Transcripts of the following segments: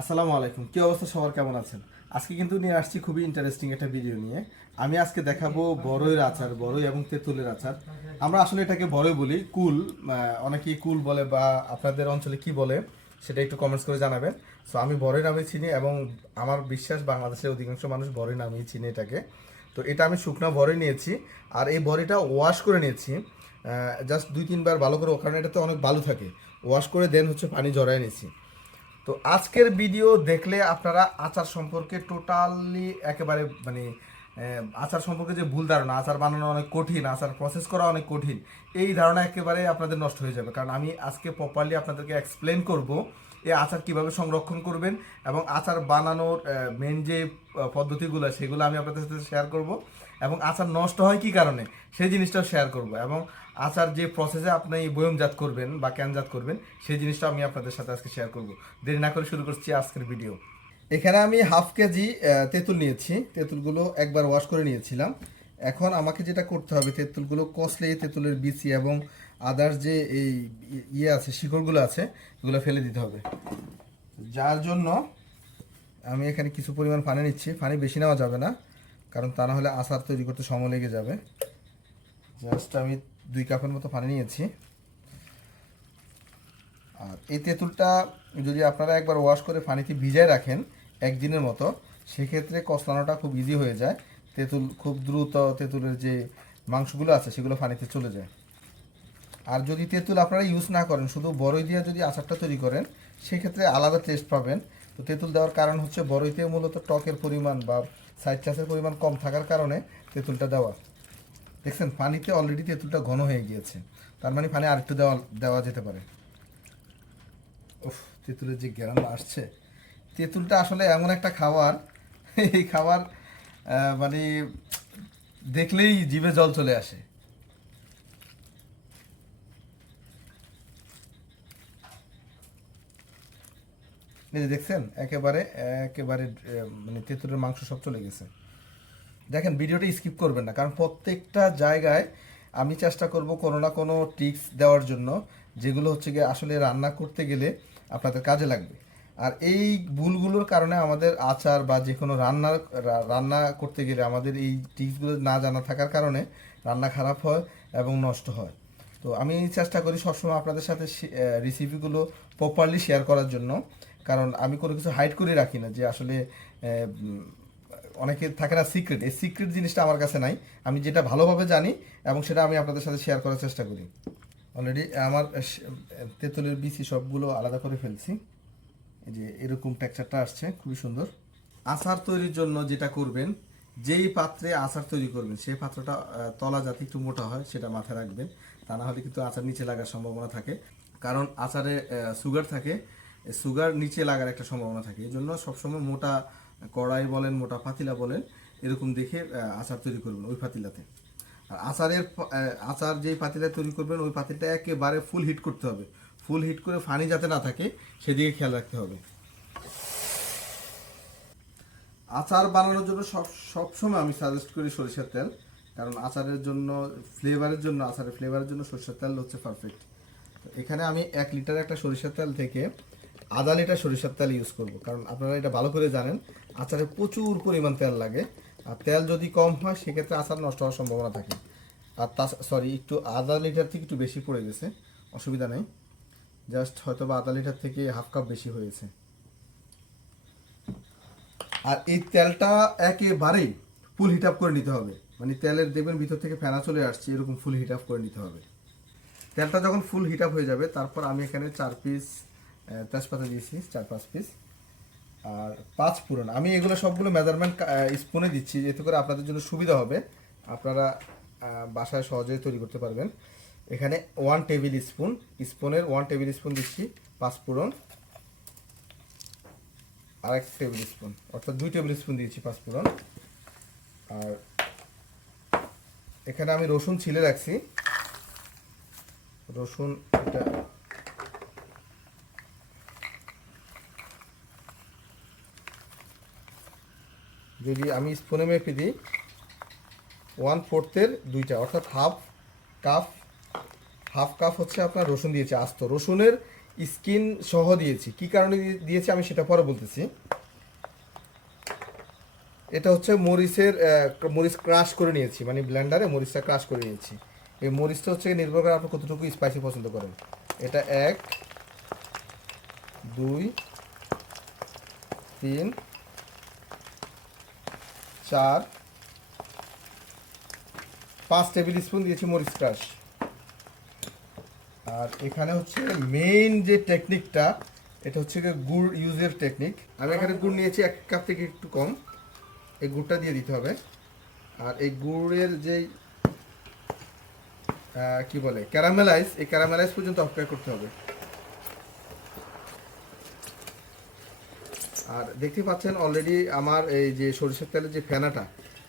আসসালামু আলাইকুম, কি অবস্থা সবার, কেমন আছেন? আজকে কিন্তু নিয়ে আসছি খুবই ইন্টারেস্টিং একটা ভিডিও নিয়ে। আমি আজকে দেখাবো বড়ইয়ের আচার, বড়ই এবং তেঁতুলের আচার। আমরা আসলে এটাকে বড়ই বলি, কুল। অনেকেই কুল বলে, বা আপনাদের অঞ্চলে কি বলে সেটা একটু কমেন্টস করে জানাবেন। সো আমি বড়ই নামে চিনি, এবং আমার বিশ্বাস বাংলাদেশের অধিকাংশ মানুষ বড়ই নামেই চিনি এটাকে। তো এটা আমি শুকনো বড়ই নিয়েছি, আর এই বড়িটা ওয়াশ করে নিয়েছি জাস্ট 2-3 বার ভালো করে, কারণ এটাতে অনেক বালু থাকে। ওয়াশ করে দেন হচ্ছে পানি জড়ায় নিয়েছি। তো আজকের ভিডিও দেখলে আপনারা আচার সম্পর্কে টোটালি একেবারে আচার সম্পর্কে যে ভুল ধারণা, আচার বানানো অনেক কঠিন, আচার প্রসেস করা অনেক কঠিন, এই ধারণা একেবারে আপনাদের নষ্ট হয়ে যাবে। কারণ আমি আজকে প্রপারলি আপনাদেরকে এক্সপ্লেন করব এই আচার কিভাবে সংরক্ষণ করবেন, এবং আচার বানানোর মেন যে পদ্ধতিগুলো সেগুলো আমি আপনাদের সাথে শেয়ার করব, এবং আচার নষ্ট হয় কি কারণে সেই জিনিসটাও শেয়ার করব, এবং আচার যে প্রসেসে আপনি বয়মজাত করবেন বা ক্যানজাত করবেন সেই জিনিসটা আমি আপনাদের সাথে আজকে শেয়ার করব। দেরি না করে শুরু করছি আজকের ভিডিও। এখানে আমি হাফ কেজি তেঁতুল নিয়েছি। তেঁতুলগুলো একবার ওয়াশ করে নিয়েছিলাম। এখন আমাকে যেটা করতে হবে, তেঁতুলগুলো কষলে তেঁতুলের বিচি এবং আদার্স যে এই ইয়ে আছে, শিকড়গুলো আছে, এগুলো ফেলে দিতে হবে। যার জন্য আমি এখানে কিছু পরিমাণ পানি নিচ্ছি। পানি বেশি নেওয়া যাবে না, কারণ তা না হলে আচার তৈরি করতে সময় লেগে যাবে। জাস্ট আমি 2 কাপের মতো পানি নিয়েছি। আর এই তেঁতুলটা যদি আপনারা একবার ওয়াশ করে পানিতে ভিজায় রাখেন একদিনের মতো, সেক্ষেত্রে কষলানোটা খুব ইজি হয়ে যায়। তেঁতুল খুব দ্রুত, তেঁতুলের যে মাংসগুলো আছে সেগুলো পানিতে চলে যায়। আর যদি তেঁতুল আপনারা ইউজ না করেন, শুধু বড়ই দিয়ে যদি আচারটা তৈরি করেন, সেক্ষেত্রে আলাদা টেস্ট পাবেন। তো তেঁতুল দেওয়ার কারণ হচ্ছে বড়ইতে মূলত টকের পরিমাণ বা সাইট্রাসের পরিমাণ কম থাকার কারণে তেঁতুলটা দেওয়া। দেখছেন পানিতে অলরেডি তেঁতুলটা ঘন হয়ে গিয়েছে, তার মানে পানি আরেকটু দেওয়া দেওয়া যেতে পারে। উফ, তেঁতুলের যে গ্রাম আসছে! তেঁতুলটা আসলে এমন একটা খাবার, এই খাবার মানে দেখলেই জিভে জল চলে আসে। এই যে দেখছেন, একেবারে একেবারে মানে তেঁতুলের মাংস সব চলে গেছে। দেখেন, ভিডিওটা স্কিপ করবেন না, কারণ প্রত্যেকটা জায়গায় আমি চেষ্টা করব কোনো না কোনো টিপস দেওয়ার জন্য, যেগুলো হচ্ছে গিয়ে আসলে রান্না করতে গেলে আপনাদের কাজে লাগবে। আর এই ভুলগুলোর কারণে আমাদের আচার বা যে কোনো রান্না করতে গেলে আমাদের এই টিপসগুলো না জানা থাকার কারণে রান্না খারাপ হয় এবং নষ্ট হয়। তো আমি চেষ্টা করি সবসময় আপনাদের সাথে রেসিপিগুলো প্রপারলি শেয়ার করার জন্য, কারণ আমি কোনো কিছু হাইড করে রাখি না। যে আসলে অনেকে থাকে না সিক্রেট, এই সিক্রেট জিনিসটা আমার কাছে নাই। আমি যেটা ভালোভাবে জানি এবং সেটা আমি আপনাদের সাথে শেয়ার করার চেষ্টা করি। অলরেডি আমার তেঁতুলের বিচি সবগুলো আলাদা করে ফেলছি। এই যে এরকম টেক্সচারটা আসছে, খুবই সুন্দর। আচার তৈরির জন্য যেটা করবেন, যেই পাত্রে আচার তৈরি করবেন সেই পাত্রটা তলা যাতে একটু মোটা হয় সেটা মাথায় রাখবেন। তা না হলে কিন্তু আচার নিচে লাগার সম্ভাবনা থাকে, কারণ আচারে সুগার থাকে। সুগার নিচে লাগার একটা সম্ভাবনা থাকে। এই জন্য সবসময় মোটা কড়াই বলেন, মোটা পাতিলা বলেন, এরকম দেখে আচার তৈরি করবেন ওই পাতিলাতে। আর আচার যেই পাতিলায় তৈরি করবেন ওই পাতিলটা একেবারে ফুল হিট করতে হবে। ফুল হিট করে পানি যাতে না থাকে সেদিকে খেয়াল রাখতে হবে। আচার বানানোর জন্য সবসময় আমি সাজেস্ট করি সরিষার তেল, কারণ আচারের জন্য আচারের ফ্লেভারের জন্য সরিষার তেল হচ্ছে পারফেক্ট। তো এখানে আমি 1 লিটার একটা সরিষার তেল থেকে আধা লিটার সরিষার তেল ইউজ করব, কারণ আপনারা এটা ভালো করে জানেন আচারে প্রচুর পরিমাণ তেল লাগে। আর তেল যদি কম হয় সেক্ষেত্রে আচার নষ্ট হওয়ার সম্ভাবনা থাকে। আর সরি, একটু আধা লিটার থেকে একটু বেশি পড়ে গেছে, অসুবিধা নেই। জাস্ট হয়তো বা আধা লিটার থেকে হাফ কাপ বেশি হয়েছে। আর এই তেলটা একেবারেই ফুল হিট আপ করে নিতে হবে। মানে তেলের দেখবেন ভিতর থেকে ফেনা চলে আসছে, এরকম ফুল হিট আপ করে নিতে হবে। তেলটা যখন ফুল হিট আপ হয়ে যাবে, তারপর আমি এখানে 4 পিস তেজপাতা দিয়েছি, 4-5 পিস। আর 5 ফোড়ন। আমি এগুলো সবগুলো মেজারমেন্ট স্পুনে দিচ্ছি, এতে করে আপনাদের জন্য সুবিধা হবে, আপনারা বাসায় সহজেই তৈরি করতে পারবেন। এখানে 1 টেবিল স্পুন, স্পুনের 1 টেবিল স্পুন দিচ্ছি 5 ফোড়ন। আর 1 টেবিল স্পুন, অর্থাৎ 2 টেবিল স্পুন দিয়েছি 5 ফোড়ন। আর এখানে আমি রসুন ছিলে রাখছি। রসুন এটা যদি আমি স্পুনে মেপে দিই, 1/4 2টা, অর্থাৎ হাফ কাপ হচ্ছে আপনার রসুন দিয়েছে আস্ত। রসুনের স্কিন সহ দিয়েছি। কি কারণে দিয়েছি আমি সেটা পরে বলতেছি। এটা হচ্ছে মরিচ ক্রাশ করে নিয়েছি, মানে ব্লেন্ডারে মরিচটা ক্রাশ করে নিয়েছি। এই মরিচটা হচ্ছে নির্ভর করে আপনি কতটুকু স্পাইসি পছন্দ করেন। এটা 1 2 3 4 5 টেবিল স্পুন দিয়েছি মরিচ ক্রাশ। আর এখানে হচ্ছে মেইন যে টেকনিকটা, এটা হচ্ছে গুড় ইউজের টেকনিক। আমি এখানে গুড় নিয়েছি 1 কাপ থেকে একটু কম। এই গুড়টা দিয়ে দিতে হবে। আর এই গুড়ের যেই কি বলে ক্যারামেলাইজ, এই ক্যারামেলাইজ পর্যন্ত অপেক্ষা করতে হবে। আর দেখতে পাচ্ছেন অলরেডি আমার এই যে সরিষার তেলের যে ফেনাটা,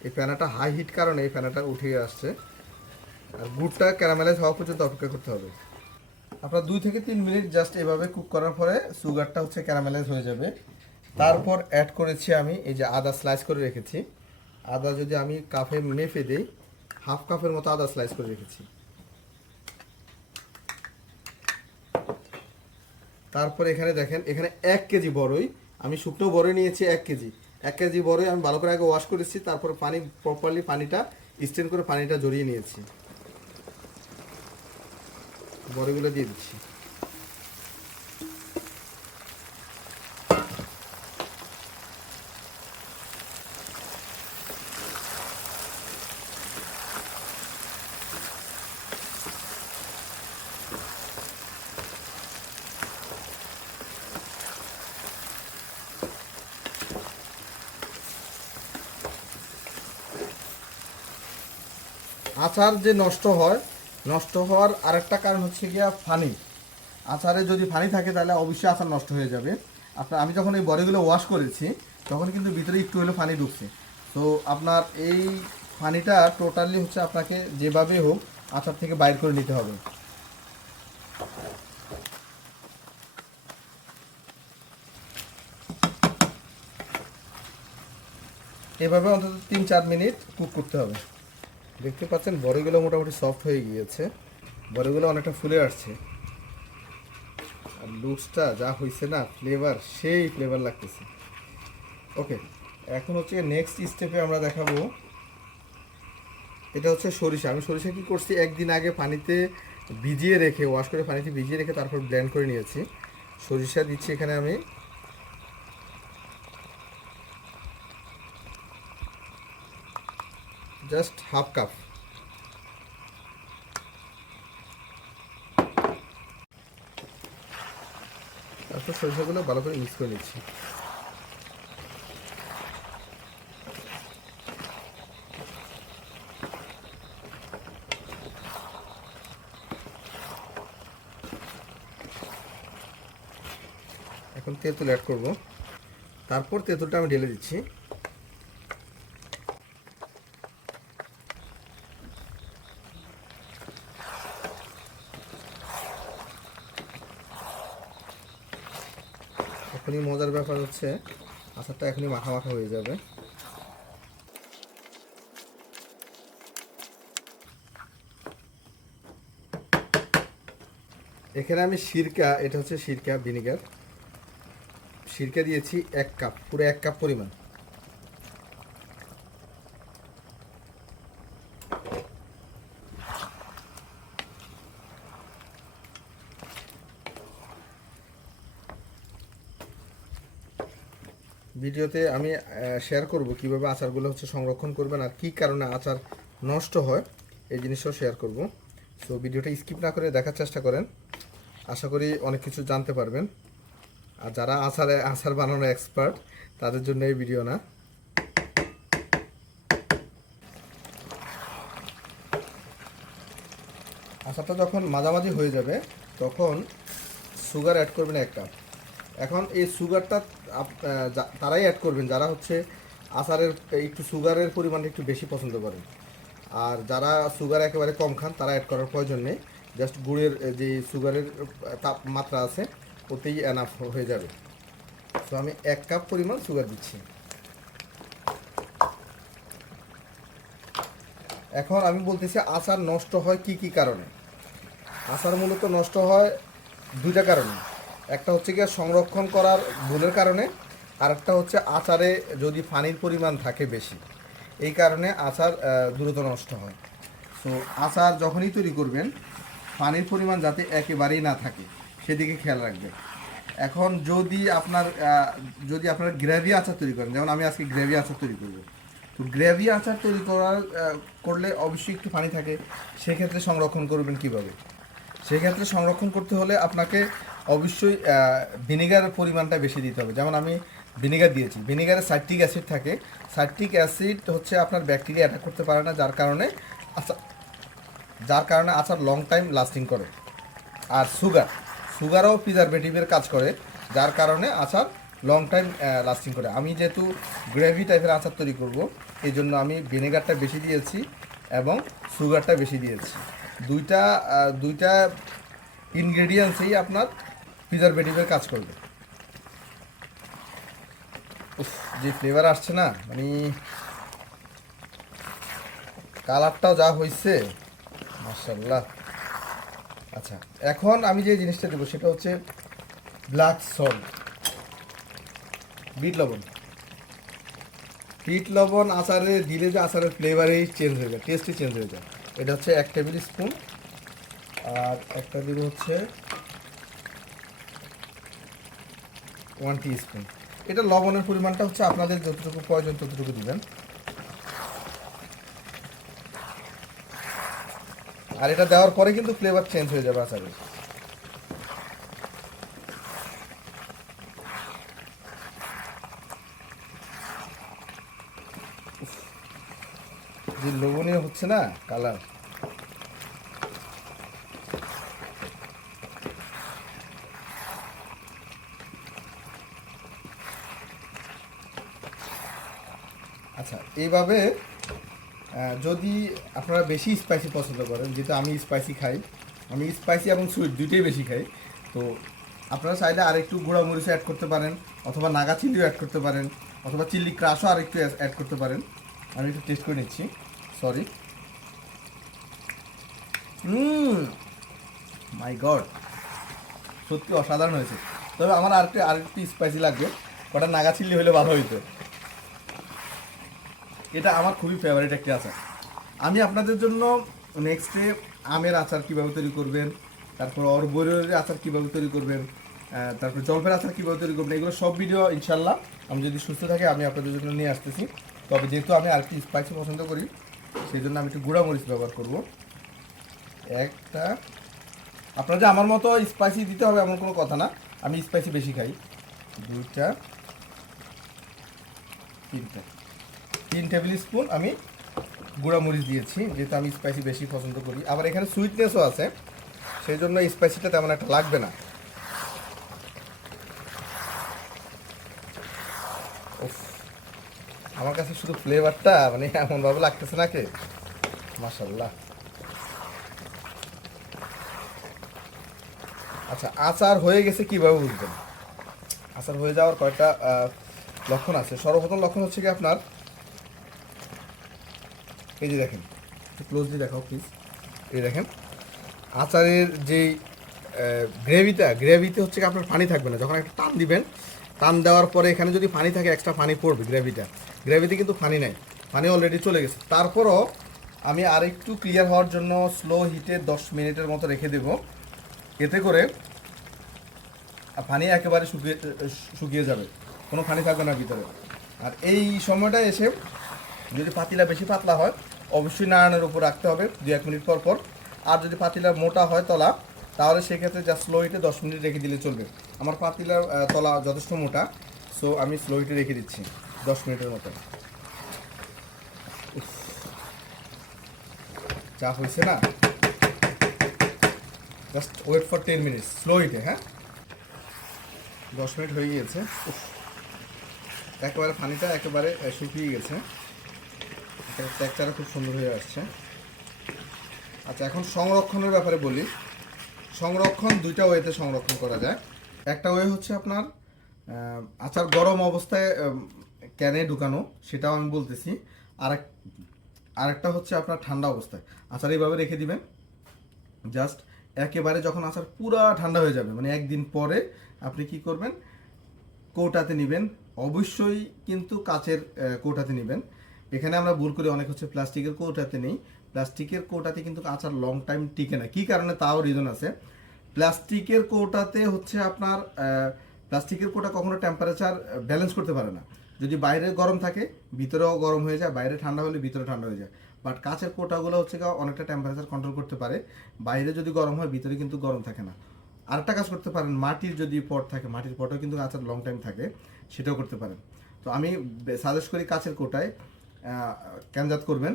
এই ফেনাটা হাই হিট কারণে এই ফেনাটা উঠে আসছে। আর গুড়টা ক্যারামেলাইজ হওয়া পর্যন্ত অপেক্ষা করতে হবে। আপনার 2 থেকে 3 মিনিট জাস্ট এভাবে কুক করার পরে সুগারটা হচ্ছে ক্যারামেলাইজ হয়ে যাবে। তারপর অ্যাড করেছি আমি এই যে আদা স্লাইস করে রেখেছি। আদা যদি আমি কাপে মেপে দিই, হাফ কাপের মতো আদা স্লাইস করে রেখেছি। তারপর এখানে দেখেন, এখানে 1 কেজি বড়ই, আমি শুকনো বড়ই নিয়েছি 1 কেজি। 1 কেজি বড়ই আমি ভালো করে আগে ওয়াশ করেছি, তারপর প্রপারলি পানিটা স্টেন করে পানিটা জড়িয়ে নিয়েছি। বড়িগুলো দিয়ে দিচ্ছি। আচার যে নষ্ট হওয়ার আরেকটা কারণ হচ্ছে গিয়া ফানি। আচারে যদি ফানি থাকে তাহলে অবশ্যই আচার নষ্ট হয়ে যাবে। আমি যখন এই বড়িগুলো ওয়াশ করেছি তখন কিন্তু ভিতরে একটু হলেও পানি ঢুকছে। তো আপনার এই পানিটা টোটালি হচ্ছে আপনাকে যেভাবে হোক আচার থেকে বাইর করে নিতে হবে। এভাবে অন্তত 3-4 মিনিট কুক করতে হবে। দেখতে পাচ্ছেন বড়িগুলো মোটামুটি সফট হয়ে গিয়েছে, বড়িগুলো অনেকটা ফুলে আসছে। আর লুকসটা যা হয়েছে না, সেই ফ্লেভার লাগতেছে। ওকে, এখন হচ্ছে নেক্সট স্টেপে আমরা দেখাবো। এটা হচ্ছে সরিষা। আমি সরিষা কি করছি, একদিন আগে পানিতে ভিজিয়ে রেখে, ওয়াশ করে পানিতে ভিজিয়ে রেখে তারপর ব্লেন্ড করে নিয়েছি। সরিষা দিচ্ছি এখানে আমি জাস্ট হাফ কাপ। তারপর সরিষাগুলো ভালো করে মিক্স করে নিচ্ছি। এখন তেঁতুল অ্যাড করব। তারপর তেঁতুলটা আমি ঢেলে দিচ্ছি। এখনই মজার ব্যাপার হচ্ছে আচারটা এখনই মাখা মাখা হয়ে যাবে। এখানে আমি এটা হচ্ছে সিরকা ভিনেগার, সিরকা দিয়েছি 1 কাপ, পুরো 1 কাপ পরিমাণ। ভিডিওতে আমি শেয়ার করব কিভাবে আচারগুলো হচ্ছে সংরক্ষণ করবেন আর কি কারণে আচার নষ্ট হয়, এই জিনিসটাও শেয়ার করব। সো ভিডিওটা স্কিপ না করে দেখার চেষ্টা করেন, আশা করি অনেক কিছু জানতে পারবেন। আর যারা আচার বানানোর এক্সপার্ট তাদের জন্য এই ভিডিও না। আচারটা যখন মাঝামাঝি হয়ে যাবে তখন সুগার অ্যাড করবেন 1 কাপ। এখন এই সুগারটা তারাই অ্যাড করবেন যারা হচ্ছে আচারের একটু সুগারের পরিমাণটা একটু বেশি পছন্দ করেন। আর যারা সুগার একেবারে কম খান তারা অ্যাড করার প্রয়োজন নেই, জাস্ট গুড়ের যে সুগারের তাপমাত্রা আছে ওতেই এনাফ হয়ে যাবে। তো আমি 1 কাপ পরিমাণ সুগার দিচ্ছি। এখন আমি বলতেছি আচার নষ্ট হয় কি কি কারণে। আচার মূলত নষ্ট হয় 2টা কারণে। একটা হচ্ছে গিয়ে সংরক্ষণ করার ভুলের কারণে, আর একটা হচ্ছে আচারে যদি পানির পরিমাণ থাকে বেশি, এই কারণে আচার দ্রুত নষ্ট হয়। তো আচার যখনই তৈরি করবেন পানির পরিমাণ যাতে একেবারেই না থাকে সেদিকে খেয়াল রাখবেন। এখন যদি আপনার গ্রেভি আচার তৈরি করেন, যেমন আমি আজকে গ্রেভি আচার তৈরি করব, তো গ্রেভি আচার তৈরি করলে অবশ্যই একটু পানি থাকে। সেক্ষেত্রে সংরক্ষণ করবেন কিভাবে? সেক্ষেত্রে সংরক্ষণ করতে হলে আপনাকে অবশ্যই ভিনেগারের পরিমাণটা বেশি দিতে হবে। যেমন আমি ভিনেগার দিয়েছি, ভিনেগারে সাইট্রিক অ্যাসিড থাকে। সাইট্রিক অ্যাসিড হচ্ছে আপনার ব্যাকটেরিয়া অ্যাটাক করতে পারে না, যার কারণে আচার লং টাইম লাস্টিং করে। আর সুগারও প্রিজারভেটিভের কাজ করে, যার কারণে আচার লং টাইম লাস্টিং করে। আমি যেহেতু গ্রেভি টাইপের আচার তৈরি করব, এই জন্য আমি ভিনেগারটা বেশি দিয়েছি এবং সুগারটা বেশি দিয়েছি। দুইটা ইনগ্রেডিয়েন্টসেই আপনার প্রিজারভেটিভের কাজ করবে। উফ, যে ফ্লেভার আসছে না, মানে কালারটাও যা হয়েছে, মাশাআল্লাহ। আচ্ছা, এখন আমি যে জিনিসটা দেবো সেটা হচ্ছে ব্ল্যাক সল্ট, বিট লবণ আচারে দিলে যে আচারের ফ্লেভারই চেঞ্জ হয়ে যায়, টেস্টই চেঞ্জ হয়ে যায়। এটা হচ্ছে 1 টেবিল স্পুন, আর একটা দিব হচ্ছে 1 টিস্পুন। এটা লবণের পরিমাণটা হচ্ছে আপনাদের যতটুকু প্রয়োজন ততটুকু দিবেন। আর এটা দেওয়ার পরে কিন্তু ফ্লেভার চেঞ্জ হয়ে যাবে আচারের। যে লোভনীয় হচ্ছে না কালার। আচ্ছা, এইভাবে যদি আপনারা বেশি স্পাইসি পছন্দ করেন, যেহেতু আমি স্পাইসি খাই, আমি স্পাইসি এবং সুইট দুইটাই বেশি খাই, তো আপনারা চাইলে আরেকটু গুঁড়া মরিচ অ্যাড করতে পারেন, অথবা নাগা চিলিও অ্যাড করতে পারেন, অথবা চিলি ক্রাশও আরেকটু অ্যাড করতে পারেন। আমি একটু টেস্ট করে নিচ্ছি, সরি। মাই গড, সত্যি অসাধারণ হয়েছে। তবে আমার আরেকটু স্পাইসি লাগবে, ওটা নাগা চিলি হলে ভালো হইতো। এটা আমার খুবই ফেভারিট একটি আচার। আমি আপনাদের জন্য নেক্সটে আমের আচার কীভাবে তৈরি করবেন, তারপর বরইয়ের আচার কীভাবে তৈরি করবেন, তারপর জলফের আচার কীভাবে তৈরি করবেন, এগুলো সব ভিডিও ইনশাল্লাহ আমি যদি সুস্থ থাকি আমি আপনাদের জন্য নিয়ে আসতেছি। তবে যেহেতু আমি আরেকটু স্পাইসি পছন্দ করি, সেই জন্য আমি একটু গুঁড়া মরিচ ব্যবহার করব। একটা, আপনারা যে আমার মতো স্পাইসি দিতে হবে এমন কোনো কথা না, আমি স্পাইসি বেশি খাই। 3 টেবিল স্পুন আমি গুঁড়া মরিচ দিয়েছি, যেহেতু আমি স্পাইসি বেশি পছন্দ করি। আবার এখানে সুইটনেসও আছে, সেই জন্য স্পাইসিটা তেমন একটা লাগবে না। আমার কাছে শুধু ফ্লেভারটা মানে এমনভাবে লাগতেছে নাকি, মাশাআল্লাহ। আচ্ছা, আচার হয়ে গেছে কিভাবে বুঝবেন? আচার হয়ে যাওয়ার কয়েকটা লক্ষণ আছে। সর্বপ্রথম লক্ষণ হচ্ছে কি আপনার, এই যে দেখেন, একটু ক্লোজলি দেখাও প্লিজ। এই দেখেন আচারের যেই গ্রেভিতে হচ্ছে কি আপনার পানি থাকবে না। যখন একটা টান দিবেন, টান দেওয়ার পরে এখানে যদি পানি থাকে এক্সট্রা পানি পড়বে। গ্রেভিতে কিন্তু পানি নাই, পানি অলরেডি চলে গেছে। তারপরও আমি আরেকটু ক্লিয়ার হওয়ার জন্য স্লো হিটে 10 মিনিটের মতো রেখে দেব। এতে করে পানি একেবারে শুকিয়ে যাবে, কোনো পানি থাকবে না ভিতরে। আর এই সময়টা এসে যদি পাতিলা বেশি পাতলা হয় অবশ্যই নাড়ানোর উপর রাখতে হবে 2-1 মিনিট পর পর। আর যদি পাতিলা মোটা হয় তলা, তাহলে সেক্ষেত্রে যা স্লো হিটে 10 মিনিট রেখে দিলে চলবে। আমার পাতিলার তলা যথেষ্ট মোটা, সো আমি স্লো হিটে রেখে দিচ্ছি 10 মিনিটের মতো। যা হয়েছে না, just wait for 10 minutes slow হিটে। হ্যাঁ, 10 মিনিট হয়ে গিয়েছে, একেবারে পানিটা একেবারে শুকিয়ে গেছে, টেক্সচারটা খুব সুন্দর হয়ে আসছে। আচ্ছা, এখন সংরক্ষণের ব্যাপারে বলি। সংরক্ষণ দুইটা ওয়েতে সংরক্ষণ করা যায়। একটা ওয়ে হচ্ছে আপনার আচার গরম অবস্থায় ক্যানে ঢুকানো, সেটাও আমি বলতেছি। আরেকটা হচ্ছে আপনার ঠান্ডা অবস্থায় আচার এইভাবে রেখে দিবেন। জাস্ট একেবারে যখন আচার পুরা ঠান্ডা হয়ে যাবে, মানে 1 দিন পরে আপনি কি করবেন, কৌটাতে নেবেন। অবশ্যই কিন্তু কাচের কৌটাতে নেবেন। এখানে আমরা ভুল করি অনেক হচ্ছে প্লাস্টিকের কৌটাতে নেই। প্লাস্টিকের কৌটাতে কিন্তু আচার লং টাইম টিকে না। কী কারণে তাও রিজন আছে। প্লাস্টিকের কৌটাতে হচ্ছে আপনার প্লাস্টিকের কৌটা কখনো টেম্পারেচার ব্যালেন্স করতে পারে না। যদি বাইরে গরম থাকে ভিতরেও গরম হয়ে যায়, বাইরে ঠান্ডা হলে ভিতরে ঠান্ডা হয়ে যায়। বাট কাচের কৌটাগুলো হচ্ছে অনেকটা টেম্পারেচার কন্ট্রোল করতে পারে। বাইরে যদি গরম হয় ভিতরে কিন্তু গরম থাকে না। আরেকটা কাজ করতে পারেন, মাটির যদি পট থাকে, মাটির পটও কিন্তু আচার লং টাইম থাকে, সেটাও করতে পারেন। তো আমি সাজেস্ট করি কাচের কৌটায় ক্যানজাত করবেন।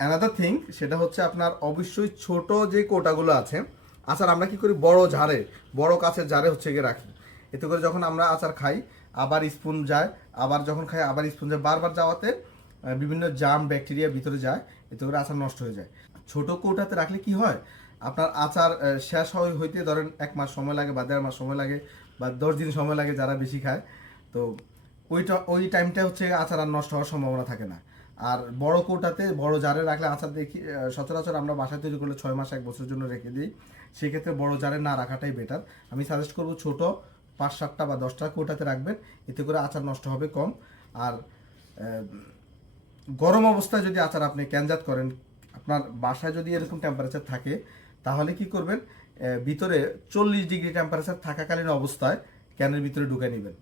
অ্যানাদার থিং, সেটা হচ্ছে আপনার অবশ্যই ছোট যে কৌটাগুলো আছে, আচার আমরা কি করি বড় ঝাড়ে, বড় কাছের ঝাড়ে হচ্ছে গিয়ে রাখি। এতে করে যখন আমরা আচার খাই আবার স্পুন যায়, আবার যখন খাই আবার স্পুন যায়, বারবার যাওয়াতে বিভিন্ন জাম ব্যাকটেরিয়া ভিতরে যায়, এতে করে আচার নষ্ট হয়ে যায়। ছোট কৌটাতে রাখলে কি হয়, আপনার আচার শেষ হইতে ধরেন 1 মাস সময় লাগে বা 1.5 মাস সময় লাগে বা 10 দিন সময় লাগে যারা বেশি খায়। তো ওই টাইমটা হচ্ছে আচার আর নষ্ট হওয়ার সম্ভাবনা থাকে না। আর বড় কৌটাতে বড় জারে রাখলে আচার দেখি সচরাচর আমরা বাসায় তৈরি করলে 6 মাস 1 বছরের জন্য রেখে দিই। সেক্ষেত্রে বড় জারে না রাখাটাই বেটার। আমি সাজেস্ট করবো ছোট 5-7টা বা 10টা কৌটাতে রাখবেন, এতে করে আচার নষ্ট হবে কম। আর গরম অবস্থায় যদি আচার আপনি ক্যানজাত করেন, আপনার বাসায় যদি এরকম টেম্পারেচার থাকে, তাহলে কি করবেন, ভিতরে 40 ডিগ্রি টেম্পারেচার থাকাকালীন অবস্থায় ক্যানের ভিতরে ঢুকে নেবেন।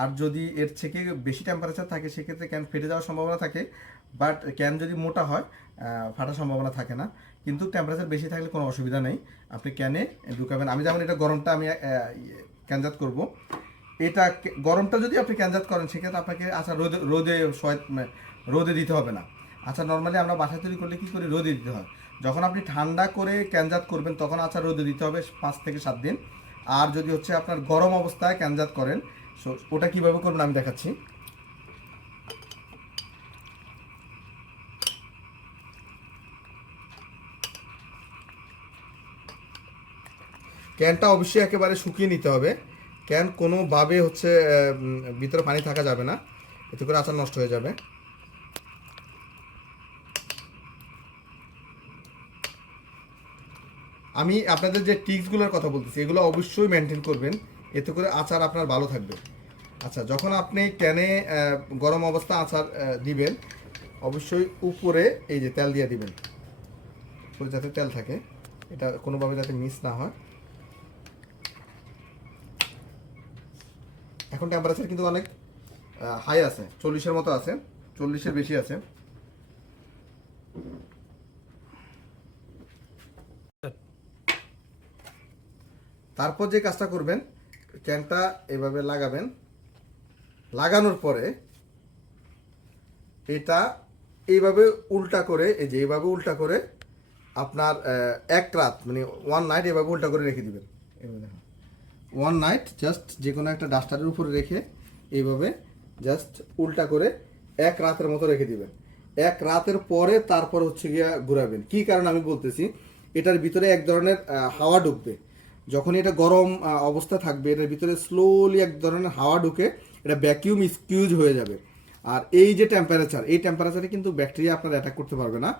আর যদি এর থেকে বেশি টেম্পারেচার থাকে সেক্ষেত্রে ক্যান ফেটে যাওয়ার সম্ভাবনা থাকে। বাট ক্যান যদি মোটা হয় ফাটার সম্ভাবনা থাকে না। কিন্তু টেম্পারেচার বেশি থাকলে কোনো অসুবিধা নেই, আপনি ক্যানে ঢুকাবেন। আমি যেমন এটা গরমটা আমি ক্যানজাত করব, এটা গরমটা যদি আপনি ক্যানজাত করেন সেক্ষেত্রে আপনাকে আচার রোদে দিতে হবে না। আচ্ছা, নর্মালি আমরা বাসায় তৈরি করলে কী করি, রোদে দিতে হয়। যখন আপনি ঠান্ডা করে ক্যানজাত করবেন তখন আচার রোদে দিতে হবে 5 থেকে 7 দিন। আর যদি হচ্ছে আপনার গরম অবস্থায় ক্যানজাত করেন, সো ওটা কীভাবে করবেন আমি দেখাচ্ছি। ক্যানটা অবশ্যই একেবারে শুকিয়ে নিতে হবে। ক্যান কোনোভাবে হচ্ছে ভিতরে পানি থাকা যাবে না, এতে করে আচার নষ্ট হয়ে যাবে। আমি আপনাদের যে টিপসগুলোর কথা বলতেছি এগুলো অবশ্যই মেনটেন করবেন, এতে করে আচার আপনার ভালো থাকবে। আচ্ছা, যখন আপনি ক্যানে গরম অবস্থা আচার দিবেন, অবশ্যই উপরে এই যে তেল দিয়ে দিবেন, উপরে যাতে তেল থাকে, এটা কোনোভাবে যাতে মিস না হয়। এখন টেম্পারেচার কিন্তু অনেক হাই আছে, 40-এর মতো আছে, 40-এর বেশি আছে। তারপর যে কাজটা করবেন, ক্যানটা এভাবে লাগাবেন। লাগানোর পরে এটা এইভাবে উল্টা করে, এই যে এইভাবে উল্টা করে আপনার 1 রাত মানে 1 নাইট এভাবে উল্টা করে রেখে দিবেন। এভাবে দেখুন, 1 নাইট জাস্ট যে কোনো একটা ডাস্টারের উপরে রেখে এইভাবে জাস্ট উল্টা করে 1 রাতের মতো রেখে দিবেন। 1 রাতের পরে তারপর হচ্ছে গিয়া ঘুরাবেন। কি কারণ আমি বলতেছি, এটার ভিতরে এক ধরনের হাওয়া ঢুকবে। যখন এটা গরম অবস্থা থাকবে, এটার ভিতরে স্লোলি এক ধরনের হাওয়া ঢুকে এটা ভ্যাকিউম স্কিউজ হয়ে যাবে। আর এই যে টেম্পারেচার, এই টেম্পারেচারে কিন্তু ব্যাকটেরিয়া আপনার অ্যাটাক করতে পারবে না।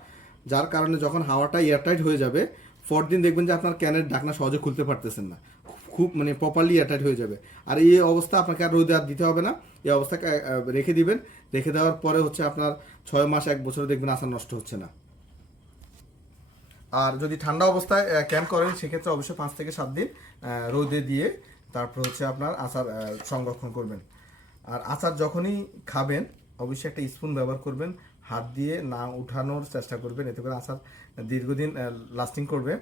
যার কারণে যখন হাওয়াটা এয়ারটাইট হয়ে যাবে, পরদিন দেখবেন যে আপনার ক্যানের ঢাকনা সহজে খুলতে পারতেছেন না, খুব মানে প্রপারলি এয়ারটাইট হয়ে যাবে। আর এই অবস্থা আপনাকে আর রোদে আর দিতে হবে না, এই অবস্থাকে রেখে দিবেন। রেখে দেওয়ার পরে হচ্ছে আপনার 6 মাস 1 বছরে দেখবেন আচার নষ্ট হচ্ছে না। আর যদি ঠান্ডা অবস্থায় ক্যাম্প করেন সেক্ষেত্রে অবশ্যই 5 থেকে 7 দিন রোদে দিয়ে তারপর হচ্ছে আপনার আচার সংরক্ষণ করবেন। আর আচার যখনই খাবেন অবশ্যই একটা স্পুন ব্যবহার করবেন, হাত দিয়ে না উঠানোর চেষ্টা করবেন, এতে করে আচার দীর্ঘদিন লাস্টিং করবে।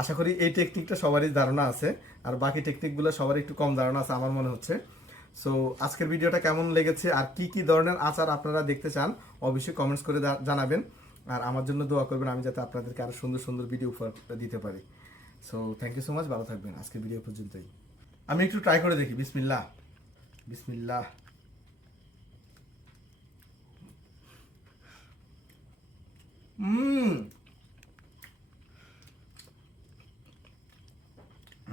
আশা করি এই টেকনিকটা সবারই ধারণা আছে, আর বাকি টেকনিকগুলো সবারই একটু কম ধারণা আছে আমার মনে হচ্ছে। সো আজকের ভিডিওটা কেমন লেগেছে আর কি কি ধরনের আচার আপনারা দেখতে চান অবশ্যই কমেন্টস করে জানাবেন। আর আমার জন্য দোয়া করবেন আমি যাতে আপনাদেরকে আরও সুন্দর সুন্দর ভিডিও উপহার দিতে পারি। So thank you so much, ভালো থাকবেন। আজকের ভিডিও পর্যন্তই। আমি একটু ট্রাই করে দেখি। বিসমিল্লাহ বিসমিল্লাহ।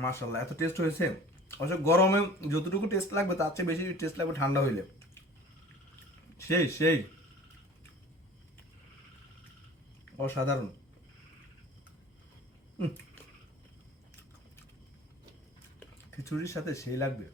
মাশাআল্লাহ, এত টেস্ট হয়েছে। অবশ্য গরমে যতটুকু টেস্ট লাগবে তার চেয়ে বেশি টেস্ট লাগবে ঠান্ডা হইলে। সেই সেই অসাধারণ। খিচুড়ির সাথে সেই লাগবে।